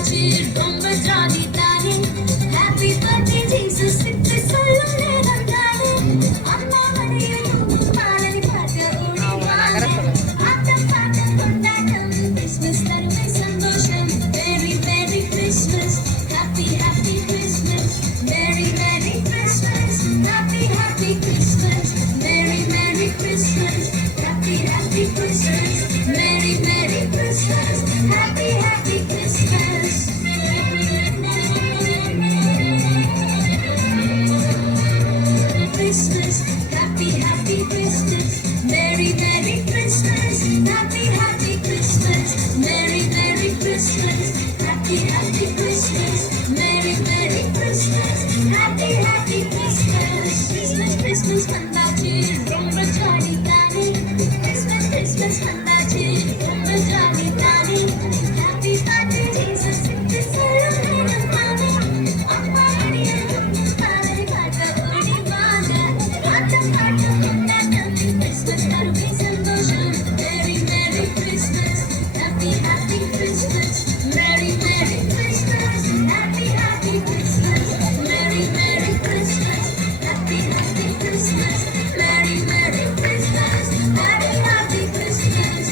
வந்தாச்சு ரொம்ப ஜாலி தானே ஹாப்பி பர்த்டே ஜீசஸ் கிட்ட சொல்லும் நேரம் தானே அம்மா மடியில் பாலனை பார்க்க ஓடி ஆட்டம் பாட்டம் கொண்டாட்டம் கிறிஸ்மஸ் தருமை சந்தோஷம் very very Christmas happy happy Christmas very very Christmas happy happy Christmas very very Christmas happy happy Christmas very very Christmas happy happy Christmas Christmas, happy happy Christmas, Merry Merry Christmas, happy happy Christmas, Merry Merry Christmas, happy happy Christmas, Merry Merry Christmas, happy happy Christmas, Christmas Christmas வந்தாச்சு ரொம்ப jolly தானே Christmas Christmas வந்தாச்சு ரொம்ப jolly தானே Happy birthday Jesus கிட்ட சொல்லும் நேரம் தானே அம்மா மடியில் பாலனை பார்க்க ஓடி வாங்க ஆட்டம் பாட்டம் கொண்டாட்டம் கிறிஸ்மஸ் தருமை சந்தோஷம் Merry Merry Christmas Happy Happy Christmas Merry Merry Christmas Happy Happy Christmas Merry Merry Christmas Happy Happy Christmas Merry Merry Christmas Happy Happy Christmas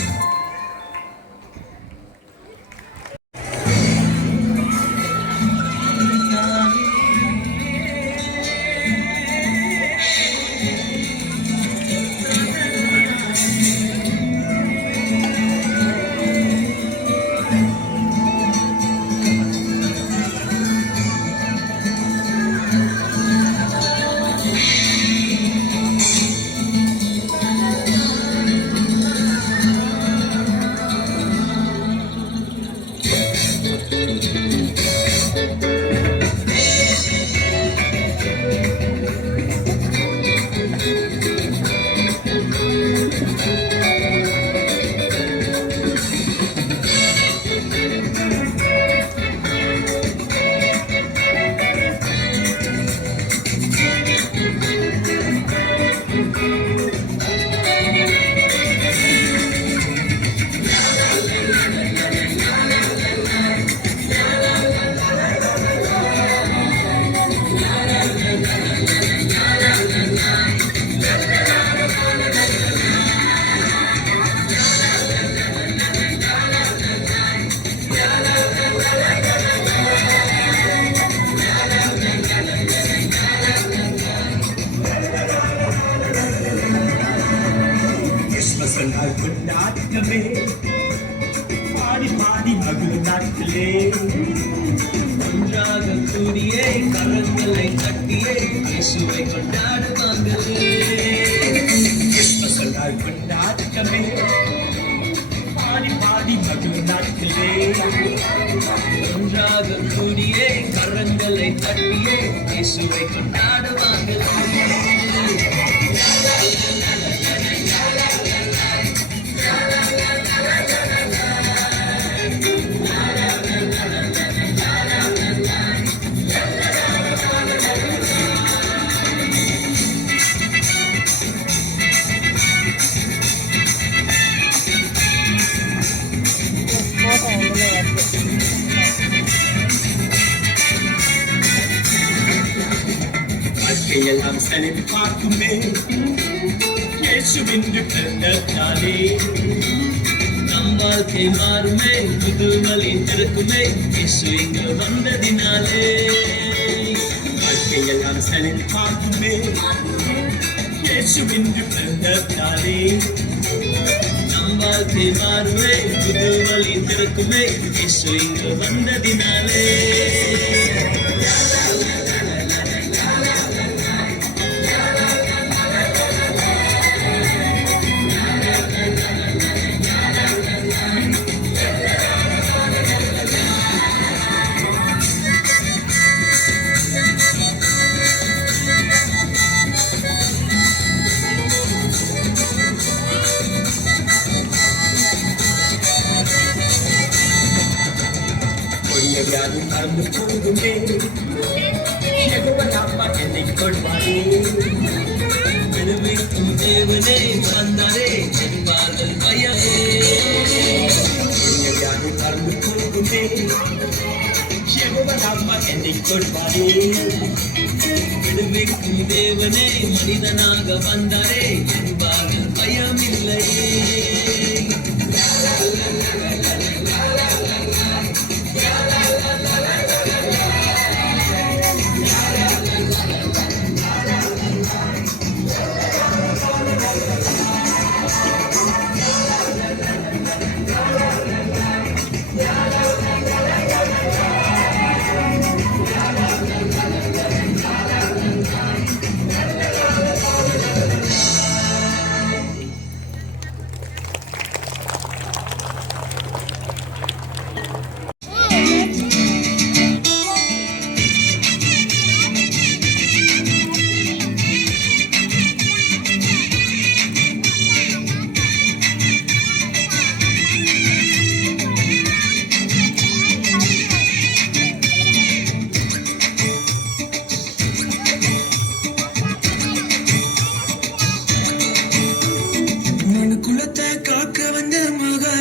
Christmas நாள் கொண்டாட்டமே பாடி பாடி மகிழ் நாட்களே ஒன்றாக கூடியே கரங்களை தட்டியே இயேசுவை கொண்டாடுவாங்களே கிறிஸ்மஸ் நாள் கொண்டாட்டமே பாடி பாடி மகிழ் நாட்களே ஒன்றாக கூடியே கரங்களை தட்டியே இயேசுவை கொண்டாடுவாங்களே வாழ்க்கையெல்லாம் சலிப்பு பார்க்குமே இயேசுவின்று பிறந்தாலே நம் வாழ்க்கை மாறுமே புது வழி திறக்குமே இயேசு இங்கு வந்ததினாலே வாழ்க்கையெல்லாம் சலிப்பு பார்க்குமே இயேசுவின்று பிறந்தாலே நம் வாழ்க்கை மாறுமே புது வழி திறக்குமே இயேசு இங்கு வந்ததினாலே வியாதி மறந்து போகுமே யெகோவா என்னை கொள்வாரே விடுவிக்கும் தேவனே வந்தாரே என்பார்கள் பயம் வியாதி மறந்து போகுமே அம்மா எண்ணிக்கொள்வாரே விடுவிக்கும் தேவனே மனிதனாக வந்தாரே என்பாக பயமில்லையே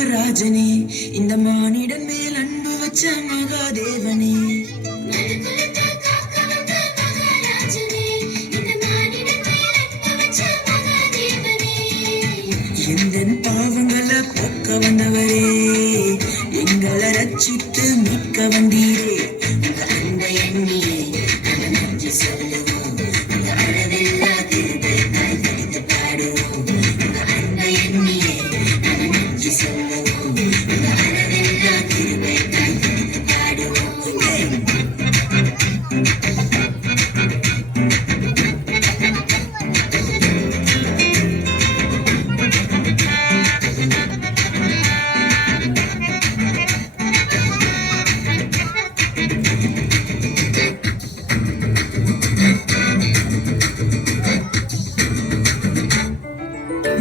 ராஜனே இந்த மானிடன் மேல் அன்பு வச்ச மகாதேவனே எந்தன் பாவங்களை போக்க வந்தவரே எங்களை ரட்சித்து மீட்க வந்தீரே உங்க அன்பை எண்ணியே நாங்கள் நன்றி சொல்லுவோம் உங்க அளவில்லா கிருபைக்காய் துதித்து பாடுவோம் உங்க அன்பை எண்ணியே நாங்கள் நன்றி சொல்லுவோம் உங்க அளவில்லா கிருபைக்காய் துதித்து பாடுவோம்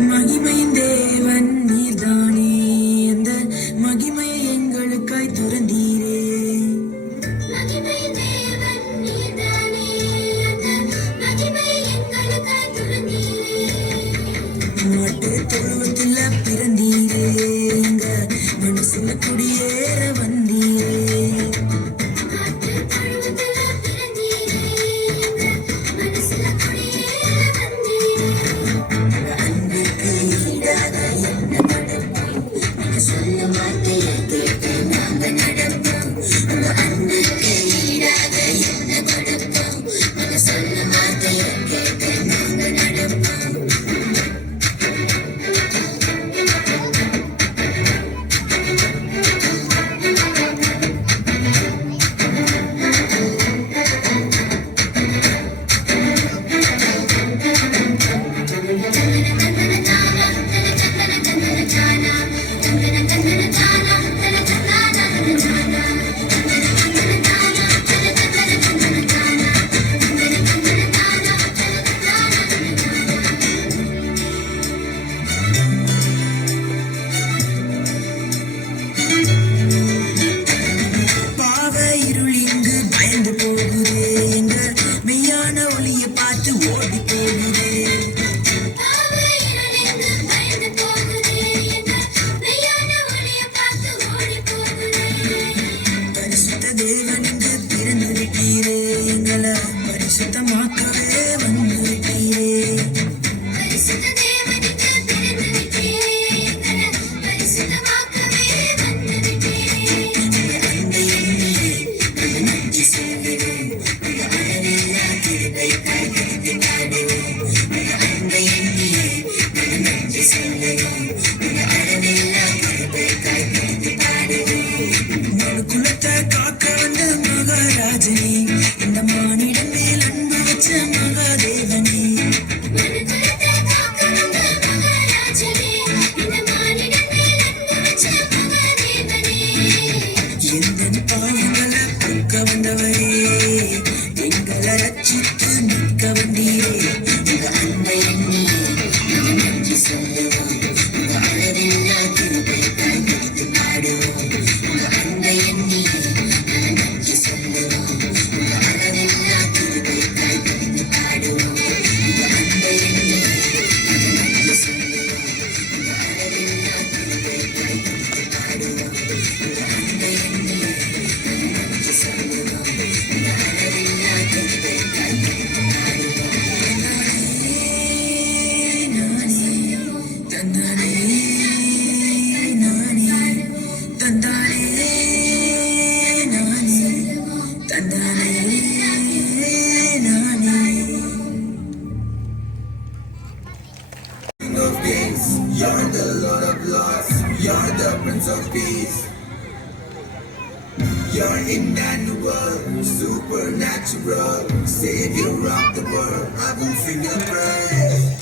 மகிமையின் தேவன் நீர்தானே அந்த மகிமையை எங்களுக்காய் துறந்தீரே மாட்டு தொழுவத்தில் பிறந்தீரே எங்க மனசுல குடியேற வந்தீரே தேவனுக்கு பிறந்து விட்டீரே எங்களை பரிசுத்தமாக்கவே வந்து விட்டீரே குலத்தை காக்க வந்த மகா Emmanuel, supernatural, savior of the world. I will sing your praise.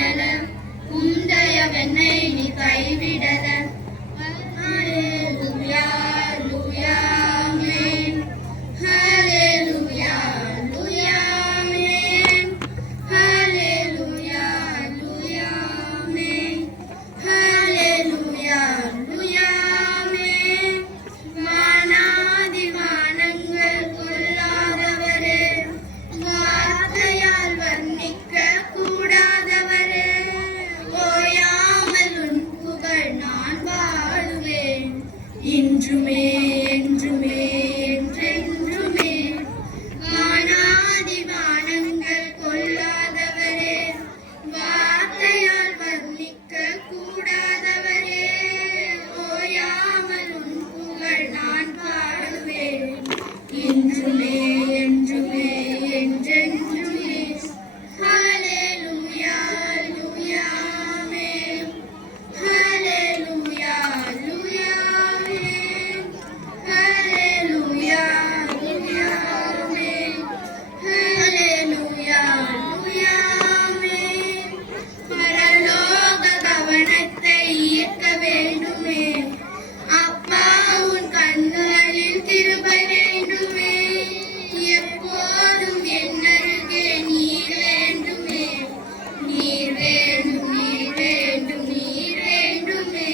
பாடல உந்தயவென்னை நீ கைவிடல ஹalleluya ஹalleluya ஆமென் ஹalleluya ஹalleluya ஆமென் ஹalleluya ஹalleluya ஆமென் ஹalleluya ஹalleluya ஆமென் வானாதி வானங்கள் கொள்ளாதவரே வார்த்தையால் வர்ணிக்க கூடாதவரே ஓயாமல் உன் புகழ் நான் பாடுவேன் இன்றுமே என்றுமே என்றென்றுமே வானாதி வானங்கள் கொள்ளாதவரே வார்த்தையால் வர்ணிக்க கூடாதவரே ஓயாமல் உன் புகழ் நான் பாடுவேன் இன்றுமே என்றுமே என்றென்றுமே ஹalleluya ஹalleluya ஆமென் ஹalleluya ஹalleluya ஆமென் ஹalleluya ஹalleluya ஆமென் ஹalleluya ஹalleluya ஆமென் பரலோக கவனத்தை ஈர்க்க வேண்டுமே அப்பா உன் கண்களில் கிருபை வேண்டுமே எப்போதும் என் அருகே நீர் வேண்டுமே நீர் வேண்டும் நீர் வேண்டும் நீர் வேண்டுமே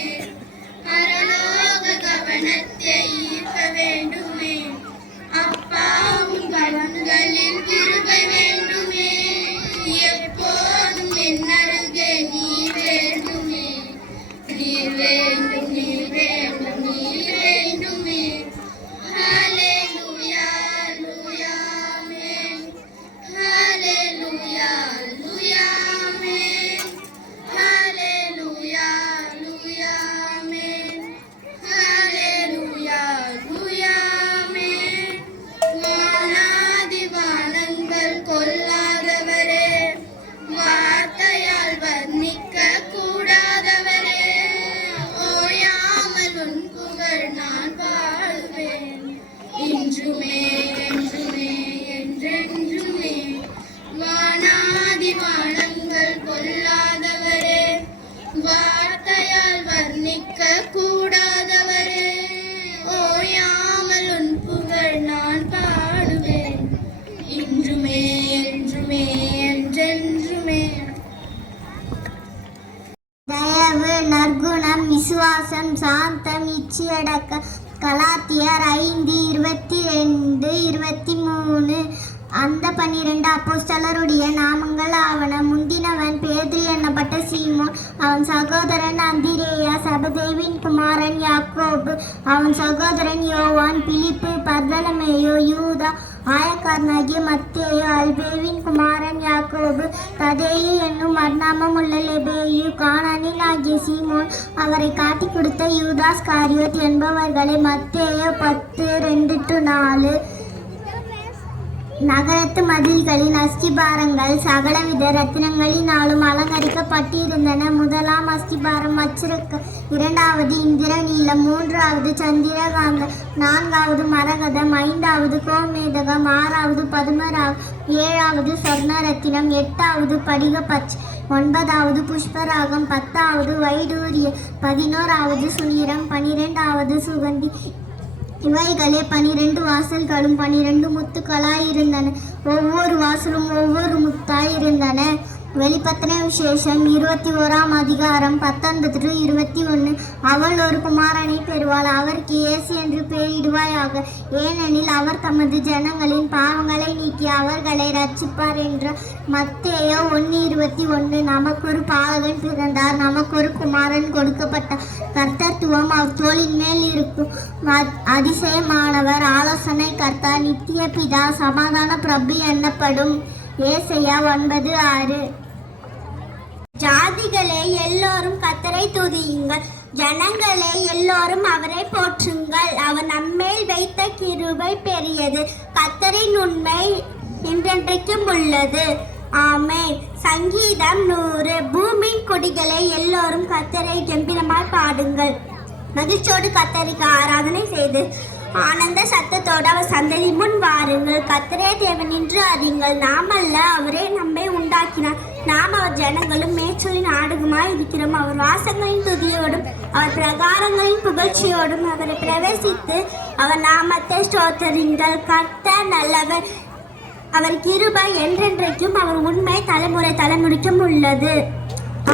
பரலோக கவனத்தை ஈர்க்க வேண்டுமே அப்பா உன் கண்களில் கிருபை வேண்டுமே எப்போதும் என் அருகே நீர் வேண்டுமே நீர் வேண்டும் நீர் வேண்டும் நீர் வேண்டுமே ஹalleluya ஹalleluya ஆமென் ஹalleluya ஹalleluya ஆமென் ஹalleluya ஹalleluya ஆமென் ஹalleluya ஹalleluya ஆமென் வானாதி வானங்கள் கொள்ளாதவரே வார்த்தையால் வர்ணிக்க கூடாதவரே ஓயாமல் உன் புகழ் நான் பாடுவேன் இன்றுமே என்றுமே என்றென்றுமே வானாதி வானங்கள் கொள்ளாதவரே வார்த்தையால் வர்ணிக்க கூடாதவரே ஓயாமல் உன் புகழ் நான் பாடுவேன் இன்றுமே என்றுமே என்றென்றுமே தயவு நற்குணம் விசுவாசம் சாந்தம் இச்சையடக்க கலாத்தியர் 5:22-23 அந்த 12 அப்போஸ்தலருடைய நாமங்கள் ஆவன. முந்தினவன் பேதுரு என்னப்பட்ட சீமோன், அவன் சகோதரன் அந்திரேயா, செபதேவின் குமாரன் யாக்கோபு, அவன் சகோதரன் யோவான், பிலிப்பு, பர்தலமேயு, யூதா, ஆயக்காரனாகிய மத்தேயு, அல்பேவின் குமாரன் யாக்கோபு, ததேயு என்னும் மர்நாமம் உள்ள லெபேயு, கானானின் ஆகிய சீமோன், அவரை காட்டிக் கொடுத்த யூதாஸ் காரியோத் என்பவர்களை. மத்தேயு 10:2-4 நகரத்து மதில்களின் அஸ்திபாரங்கள் சகலவித ரத்தினங்களினாலும் அலங்கரிக்கப்பட்டிருந்தன. முதலாம் அஸ்திபாரம் வச்சிருக்க, இரண்டாவது இந்திரநீலம், மூன்றாவது சந்திரகாந்தம், நான்காவது மரகதம், ஐந்தாவது கோமேதகம், ஆறாவது பதுமராகம், ஏழாவது சொர்ணரத்தினம், எட்டாவது படிகப்பச்சை, ஒன்பதாவது புஷ்பராகம், பத்தாவது வைடூரிய, 11வது சுனிரம், 12வது சுகந்தி. இவைகளே 12 வாசல்களும் 12 முத்துக்களாயிருந்தன. ஒவ்வொரு வாசலும் ஒவ்வொரு முத்தாயிருந்தன. வெளிப்பத்தின விசேஷம் 21ஆம் அதிகாரம் 19-21. அவள் ஒரு குமாரனை பெறுவாள், அவருக்கு இயேசு என்று பெயரிடுவாயாக, ஏனெனில் அவர் தமது ஜனங்களின் பாவங்களை நீக்கி அவர்களை ரட்சிப்பார் என்றார். மத்தேயு 1:21. நமக்கு ஒரு பாலகன் பிறந்தார், நமக்கு ஒரு குமாரன் கொடுக்கப்பட்டார், கர்த்தத்துவம் அவர் தோளின் மேல் இருக்கும். அதிசயமானவர், ஆலோசனை கர்த்தா, நித்திய பிதா, சமாதான பிரபு என்னப்படும். ஏசாயா 9:6. ஜாதிகளே எல்லோரும் கர்த்தரை துதியுங்கள், ஜனங்களே எல்லோரும் அவரை போற்றுங்கள். அவர் நம்மேல் வைத்த கிருபை பெரியது, கர்த்தரின் உண்மை என்றென்றைக்கும் உள்ளது. ஆமென். சங்கீதம் 100. பூமியின் குடிகளே எல்லோரும் கர்த்தரை கெம்பீரமாய் பாடுங்கள், மகிழ்ச்சியோடு கர்த்தருக்கு ஆராதனை செய்து ஆனந்த சத்தத்தோடு அவர் சந்ததி முன் வாருங்கள். கர்த்தரே தேவன் என்று அறியுங்கள், நாமல்ல அவரே நம்மை உண்டாக்கினார். நாம் அவர் ஜனங்களும் மேய்ச்சலின் ஆடுகுமாய் இருக்கிறோம். அவர் வாசங்களின் துதியோடும் அவர் பிரகாரங்களின் புகழ்ச்சியோடும் அவரை பிரவேசித்து அவர் நாமத்தை ஸ்தோத்தரிங்கள். கர்த்தர் நல்லவர், அவர் கிருபை என்றென்றைக்கும், அவர் உண்மை தலைமுறை தலைமுறைக்கும் உள்ளது.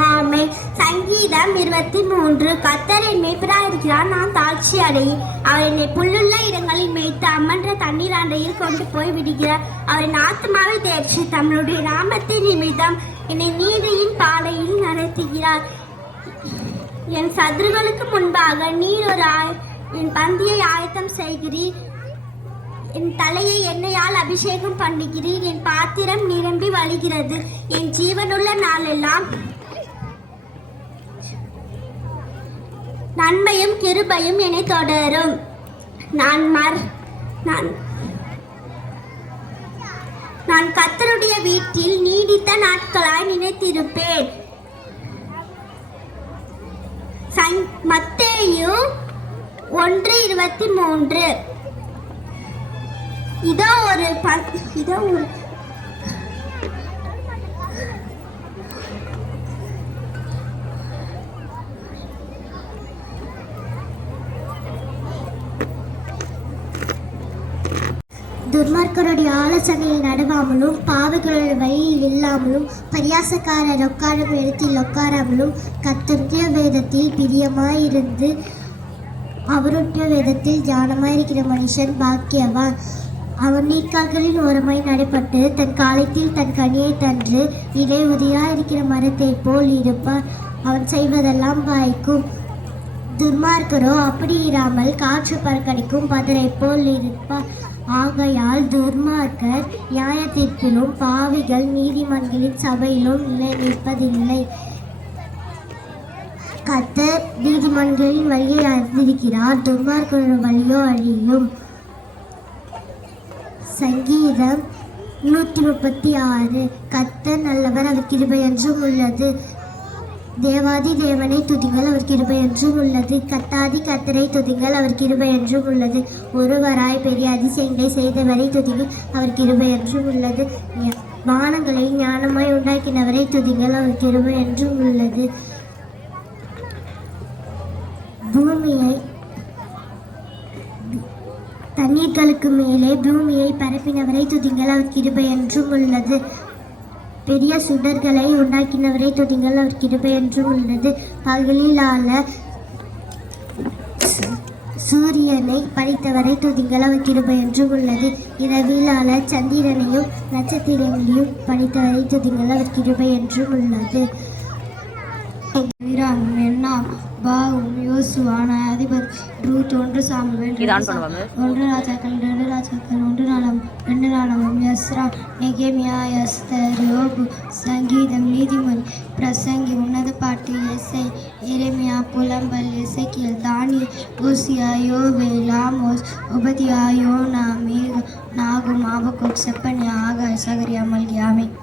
ஆமென். சங்கீதம் 23. கர்த்தர் என் மேய்ப்பராய் இருக்கிறார், நான் தாழ்ச்சி அடையேன். அவர் என்னை புல்லுள்ள இடங்களில் மேய்த்து அமன்ற தண்ணீர் அண்டையில் கொண்டு போய் விடுகிறார். அவரின் ஆத்மாவை தேர்ச்சி தம்முடைய நாமத்தின் நிமித்தம் என்னை நீதியின் பாதையில் நடத்துகிறார். என் சத்துருக்களுக்கு முன்பாக நீர் என் பந்தியை ஆயத்தம் செய்கிறீர். என் தலையை எண்ணெயால் அபிஷேகம் பண்ணுகிறீர். என் பாத்திரம் நிரம்பி வழிகிறது. என் ஜீவனுள்ள நாளெல்லாம் நன்மையும் கிருபையும் என்னை தொடரும். நான் கர்த்தருடைய வீட்டில் நீடித்த நாட்களாய் நினைத்திருப்பேன். மத்தேயு 1:23. இதோ ஒரு துர்மார்க்கருடைய ஆலோசனையில் நடவாமலும் பாவிகளுடைய வழியில் இல்லாமலும் பரியாசக்காரர் உட்காரும் இடத்தில் உட்காராமலும் கர்த்தருடைய வேதத்தில் பிரியமாயிருந்து அவருடைய வேதத்தில் தியானமாயிருக்கிற மனுஷன் பாக்கியவான். அவன் நீர்க்கால்களின் ஓரமாய் நடைபட்டு தன் காலத்தில் தன் கனியை தன்று இடையுதிராயிருக்கிற மரத்தை போல் இருப்பான். அவன் செய்வதெல்லாம் வாய்க்கும். துர்மார்க்கரோ அப்படி இராமல் காற்று பறக்கடிக்கும் பதரை போல் இருப்பார். ஆகையால் துர்மார்க்கர் நியாயத்தீர்ப்பிலும் பாவிகள் நீதிமன்றங்களின் சபையிலும் நிலை நிற்பதில்லை. கர்த்தர் நீதிமன்றங்களின் வழியை அறிந்திருக்கிறார், துர்மார்க்கரோட வழியோ அழியும். சங்கீதம் 136. கர்த்தர் நல்லவர், அவர் கிருபை என்றும் உள்ளது. தேவாதி தேவனை துதிங்கள், அவர் கிருபை என்றும் உள்ளது. கர்த்தாதி கர்த்தரை துதிங்கள், அவர் கிருபை என்றும் உள்ளது. ஒருவராய் பெரிய அதிசயங்களை செய்தவரை துதிங்கள், அவர் கிருபை என்றும் உள்ளது. வானங்களை ஞானமாய் உண்டாக்கினவரை துதிங்கள், அவர் கிருபை என்றும் உள்ளது. பூமியை தண்ணீர்களுக்கு மேலே பூமியை பரப்பினவரை துதிங்கள், அவர் கிருபை என்றும் உள்ளது. பெரிய சுடர்களை உண்டாக்கினவரை துதிங்கள், அவர் கிருபை என்றும் உள்ளது. பகலிலால சூரியனை படைத்தவரை துதிங்கள், அவர் கிருபை என்றும் உள்ளது. இரவிலால சந்திரனையும் நட்சத்திரங்களையும் படைத்தவரை துதிங்கள், அவர் கிருபை என்றும் உள்ளது. பாகும் யோசுவான அதிபர் ரூத் 1 சாமுவேல் 1 ராஜாக்கள் 2 ராஜாக்கள் 1 நாளாம் 2 நாளாம் எஸ்ரா நெகேமியா எஸ்தர் யோபு சங்கீதம் நீதிமொழி பிரசங்கி உன்னத பாட்டு எஸ்ஐ எரேமியா புலம்பல் எசேக்கியேல் தானியேல் ஓசியா யோவேல் ஆமோஸ் உபதியா யோனா மீகா நாகும் ஆபகுக் செப்பனியா ஆகாய் சகரியா மல்கியா. ஆமென்.